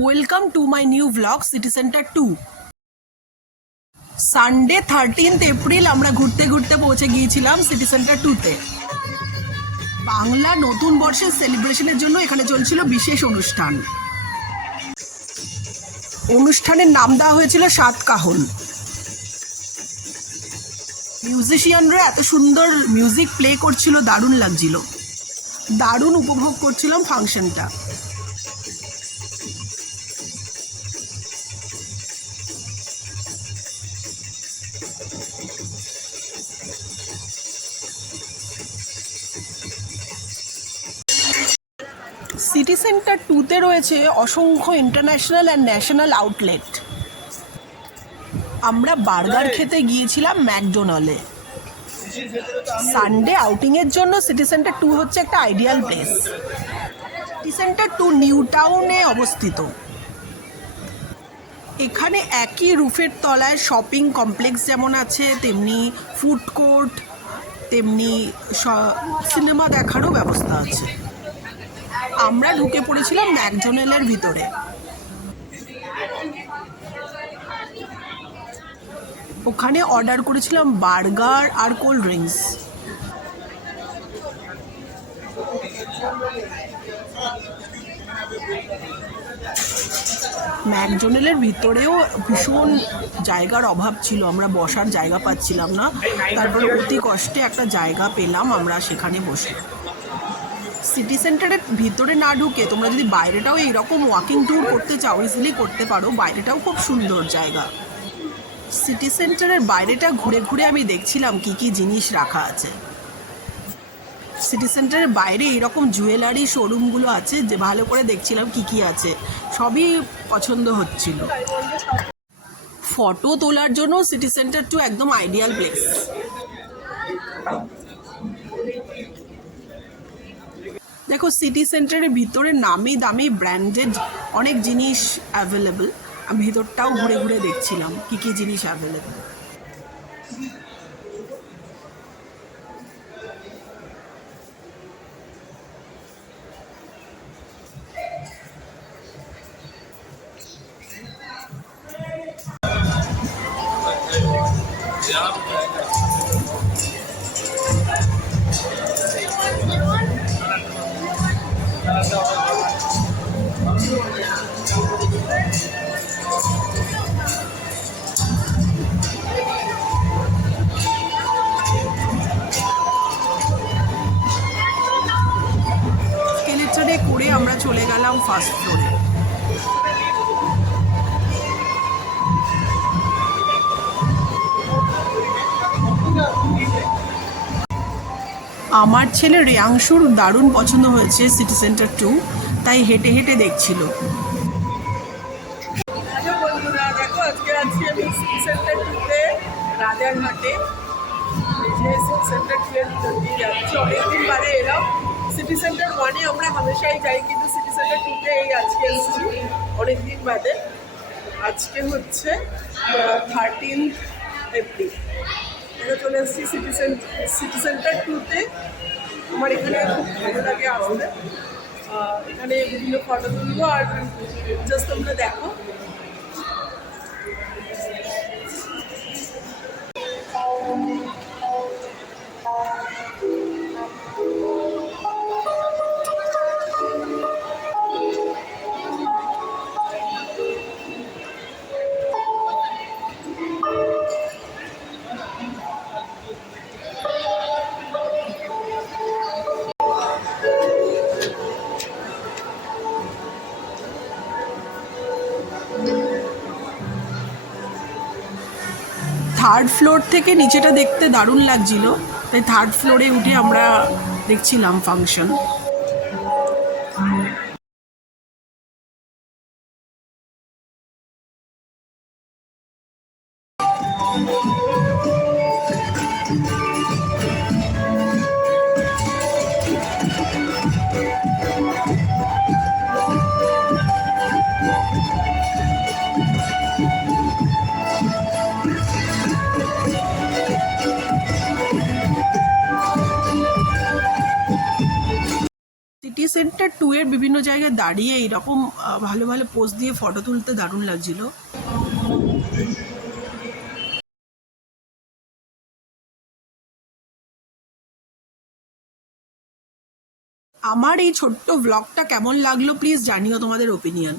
Welcome to my new blog city centre 2। Sunday 13th April আমরা ঘুরতে ঘুরতে পৌঁছে গিয়েছিলাম সিটি সেন্টার 2-তে। বাংলা নতুন বর্ষের সেলিব্রেশনের জন্য এখানে চলছিল বিশেষ অনুষ্ঠান। অনুষ্ঠানের নাম দেওয়া হয়েছিল সাতকাহন। মিউজিশিয়ানরা এত সুন্দর মিউজিক প্লে করছিল, দারুণ লাগছিল, দারুণ উপভোগ করছিলাম ফাংশনটা। সিটি সেন্টার 2-তে রয়েছে অসংখ্য ইন্টারন্যাশনাল অ্যান্ড ন্যাশনাল আউটলেট। আমরা বার্গার খেতে গিয়েছিলাম ম্যাকডোনাল্ডে। সানডে আউটিংয়ের জন্য সিটি সেন্টার 2 হচ্ছে একটা ideal place. City centre 2 new টাউনে অবস্থিত। এখানে একই রুফের তলায় শপিং কমপ্লেক্স যেমন আছে, তেমনি ফুড কোর্ট, তেমনি সিনেমা দেখারও ব্যবস্থা আছে। আমরা ঢুকে পড়েছিলাম ম্যাকডোনাল্ডের ভিতরে। ওখানে অর্ডার করেছিলাম বার্গার আর কোল্ড ড্রিঙ্কস। ম্যাকডোনাল্ডের ভিতরেও ভীষণ জায়গার অভাব ছিল, আমরা বসার জায়গা পাচ্ছিলাম না। তারপরে অতি কষ্টে একটা জায়গা পেলাম, আমরা সেখানে বসে। সিটি সেন্টারের ভিতরে না ঢুকে তোমরা যদি বাইরেটাও এইরকম ওয়াকিং ট্যুর করতে চাও, ইজিলি করতে পারো। বাইরেটাও খুব সুন্দর জায়গা। সিটি সেন্টারের বাইরেটা ঘুরে ঘুরে আমি দেখছিলাম কি কি জিনিস রাখা আছে। সিটি সেন্টারের বাইরে এরকম জুয়েলারি শোরুমগুলো আছে, যে ভালো করে দেখছিলাম কি কি আছে, সবই পছন্দ হচ্ছিল। ফটো তোলার জন্য সিটি সেন্টার 2 একদম আইডিয়াল প্লেস। দেখো, সিটি সেন্টারের ভিতরে নামি দামি ব্র্যান্ডেড অনেক জিনিস অ্যাভেলেবল। আমি ভিতরটাও ঘুরে ঘুরে দেখছিলাম কি কি জিনিস অ্যাভেলেবল। স্কেলেটরে করে আমরা চলে গেলাম ফার্স্ট ফ্লোরে। আমার ছেলে রেয়াংশুর দারুণ পছন্দ হয়েছে সিটি সেন্টার 2, তাই হেঁটে হেঁটে দেখছিল। বন্ধুরা দেখো, আজকে আছি আমি সিটি সেন্টার 2-তে রাজারহাটে। সিটি সেন্টার 2-এর ভিতর দিয়ে যাচ্ছি। অনেকদিন বাদে এলাম। সিটি সেন্টার 1-এ আমরা হামেশাই যাই, কিন্তু সিটি সেন্টার 2-তে এই আজকে এসেছি অনেকদিন বাদে। আজকে হচ্ছে 13th এপ্রিল। এটা চলে এসেছি সিটি সেন্টার 2-তে। আমার এখানে খুব ভালো লাগে আসতে। এখানে বিভিন্ন ফটো তুলবো আর জাস্ট তোমরা দেখো। থার্ড ফ্লোর থেকে নিচেটা দেখতে দারুণ লাগছিল, তাই থার্ড ফ্লোরে উঠে আমরা দেখছিলাম ফাংশন। সিটি সেন্টার সেন্টার 2 এর বিভিন্ন জায়গায় দাঁড়িয়ে এইরকম ভালো ভালো পোজ দিয়ে ফটো তুলতে দারুণ লাগছিল। আমার এই ছোট্ট ব্লগটা কেমন লাগলো প্লিজ জানিও তোমাদের ওপিনিয়ন।